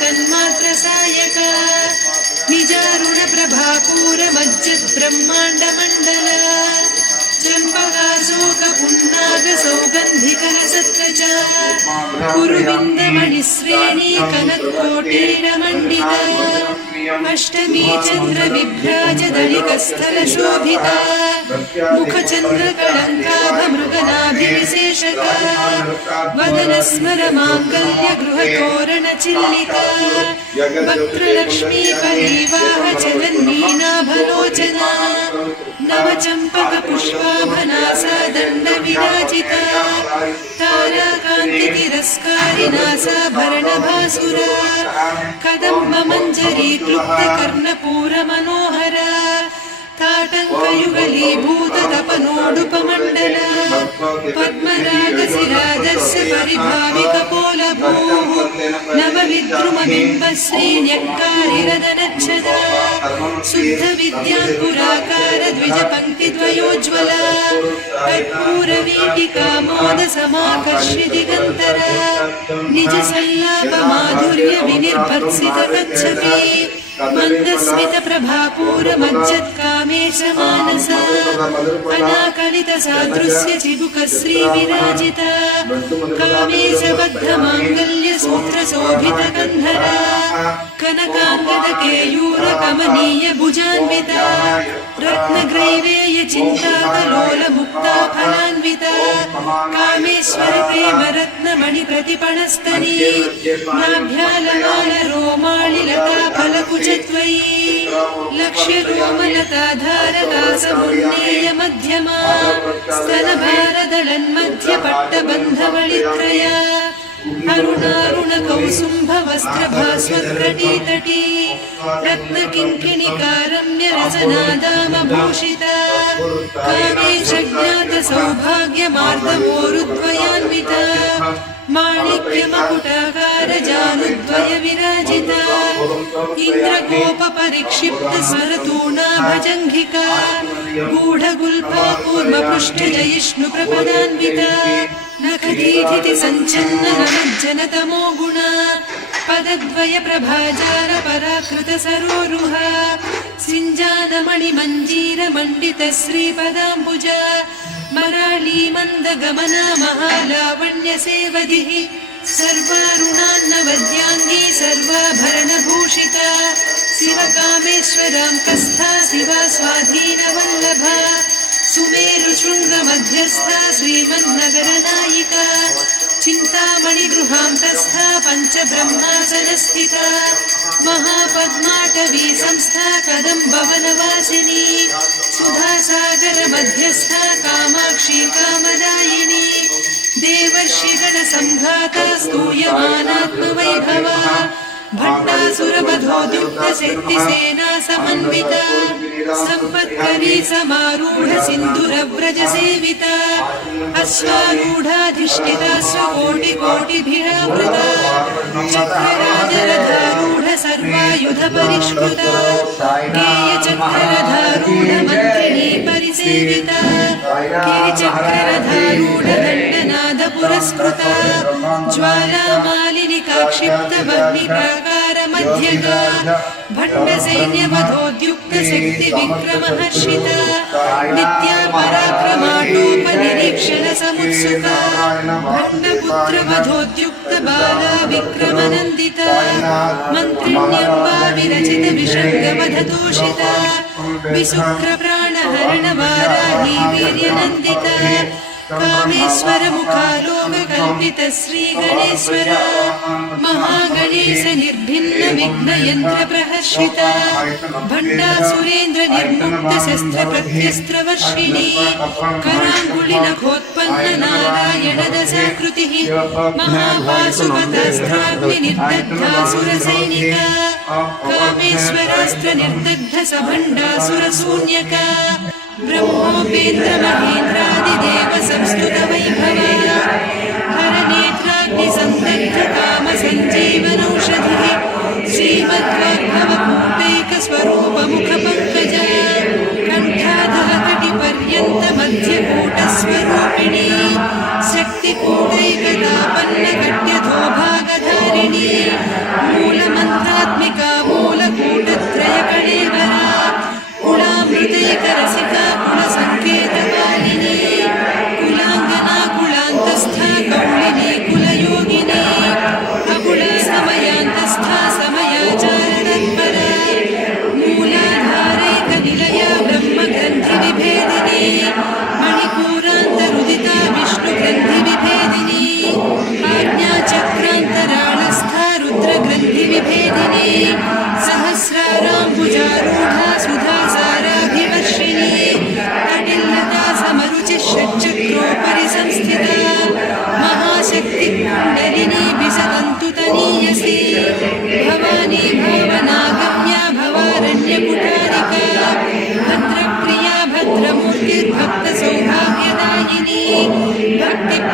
तन्मात्र सायक निजारुण प्रभापूर मज्जत् ब्रह्मांड मंडल चंपकाशोक पुन्नाग सौगंधिकर सत्रज कुरुविंद मणिश्रेणी कनत्कोटीर मंडित अष्टमी चंद्र विभ्राज दलिकस्थल शोभिता मुखचंद्र कलंकाभ मृगनाभिविशेषक वदन स्मर मांगल्य गृह तोरण चिल्लिका वक्त्रलक्ष्मी परिवाह चलन्मीनाभलोचना नव चंपक पुष्पाभनासा दंड विराजिता ताराकांति तिरस्कारिनासा भरणभासुरा कदम्ब मंजरी तृप्त कर्णपूर मनोहर ताटंकयुगलीभूत तपनोडुपमंडल पद्मरागशिरादस्य परिभाविकपोलभूः नवविद्रुम बिम्बश्रीन्यक्कारिरदनच्छदा शुद्ध विद्याङ्कुराकार द्विजपङ्क्तिद्वयोज्ज्वला कर्पूरवीटिका मोद समाकर्षि दिगन्तर निज सल्लाप माधुर्य विनिर्भर्त्सित कच्छपि मंदस्मित प्रभापूर मज्जत् कामेश मानस अनाकलित सादृश्य चिबुक श्री विराजिता कामेश बद्ध मांगल्य सूत्र शोभित कंधर कनकांगद केयूर कमनीय भुजान्विता रत्नग्रैवेय चिंताकलोल मुक्ता फलान्विता कामेश्वर प्रेम रत्न मणि प्रतिपणस्तनी नाभ्यालमाल रोमाळि लता फलकुचत्वयी लक्ष्य रोमलताधारकासमुन्नेय मध्यमा स्तनभारदलन्मध्य पट्टबन्धवळित्रया अरुणारुण कौसुम्भ वस्त्रभास्वत्कटीतटी रत्नकिङ्किणिकारम्य रसनादामभूषिता कामेशज्ञात सौभाग्यमार्दवोरुद्वयान्विता माणिक्यमकुटाकार जानुद्वय विराजिता इन्द्रगोप परिक्षिप्त स्मरतूणा भजङ्घिका गूढगुल्फा कूर्मपृष्ठ जयिष्णु प्रपदान्विता नखदीधिति सञ्चन्न नमज्जन तमो गुणा पदद्वय प्रभाजार पराकृत सरोरुह सिञ्जानमणि मञ्जीर मण्डित श्रीपदाम्बुजा मराळी मन्द गमना महालावण्य सेवधिः सर्वारुणान्नवद्याङ्गी सर्वाभरणभूषिता शिवकामेश्वरां कस्था शिवा स्वाधीनवल्लभा सुमेरुशृङ्ग मध्यस्था श्रीमन्नगरनायिका चिन्तामणि गृहान्तस्था पञ्चब्रह्मासनस्थिता महापद्माटवी संस्था कदम्बवनवासिनी सुधासागर मध्यस्था कामाक्षी कामदायिनी देवर्षिगण संघाता स्तूयमानात्मवैभवा भट्टासुरवधोद्युक्त सिद्धिसेना समन्विता संपत्करी समारूढ सिन्धुरव्रज सेविता अश्वारूढाधिष्ठिता स्वकोटिकोटिभिरावृता चक्रराजरथारूढ सर्वायुध परिष्कृता गेयचक्ररथारूढ मन्त्रिणी परिसेविता गिरिचक्ररथारूढ दण्डनाद पुरस्कृता ज्वालामालिनि काक्षिप्त वह्निप्राकार मध्यगा भण्ड सैन्यवधोद्युक्त शक्ति विक्रमहर्षिता नित्या पराक्रमाटोपनिरीक्षण समुत्सुका भण्डपुत्र वधोद्युक्त बाला विक्रमनन्दिता मन्त्रिण्यम्बा विरचित विषङ्गवधतोषिता विशुक्र प्राणहरण वाराही वीर्यनन्दिता कामेश्वर मुखालोक कल्पित श्री गणेश्वर महागणेश निर्भिन्न विघ्न यंत्र प्रहर्षिता भंडासुरेन्द्र निर्मुक्त शस्त्र प्रत्यस्त्र वर्षिणी करांगुलि नखोत्पन्न नारायण दशाकृतिः महाभासुपतास्त्राग्नि निर्दग्धासुर सैनिका कामेश्वरास्त्र निर्दग्ध सभण्डासुर शून्यका ब्रह्मोपेन्द्र महेन्द्रादिदेव संस्तुत वैभवा हरनेत्राग्नि संदग्ध काम संजीवनौषधिः श्रीमद्वाग्भव कूटैक स्वरूप मुख पंकज कंठाधः कटिपर्यन्त मध्यकूट स्वरूपिणी शक्तिकूटैकतापन्न कट्यधो भागधारिणी मूल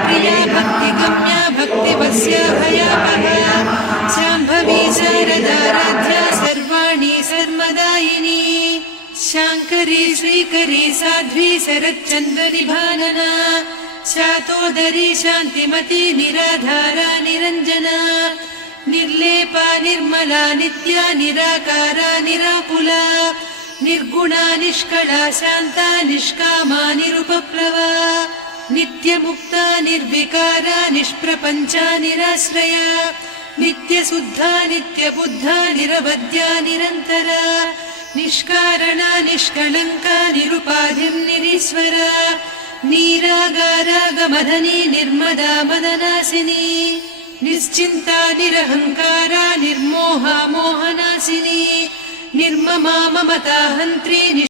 भक्तिप्रिया भक्तिगम्या भक्तिवस्या भयापहा शाम्भवी शारदाराध्या सर्वाणि सर्वदायिनी शाङ्करी श्रीकरी साध्वी शरच्चन्द्रनिभानना शातोदरी शान्तिमती निराधारा निरञ्जना निर्लेपा निर्मला नित्या निराकारा निराकुला निर्गुणा निष्कला शान्ता निष्कामा निरुपप्लवा नित्यमुक्ता निर्विकारा निष्प्रपञ्चा निराश्रया नित्यशुद्धा नित्यबुद्धा निरवद्या निरन्तरा निष्कारणा निष्कलङ्का निरुपाधिर्निरीश्वरा नीरागारागमधनी निर्मदा मदनासिनी निश्चिन्ता निरहङ्कारा निर्मोहा मोहनासिनी निर्ममा ममता हन्त्री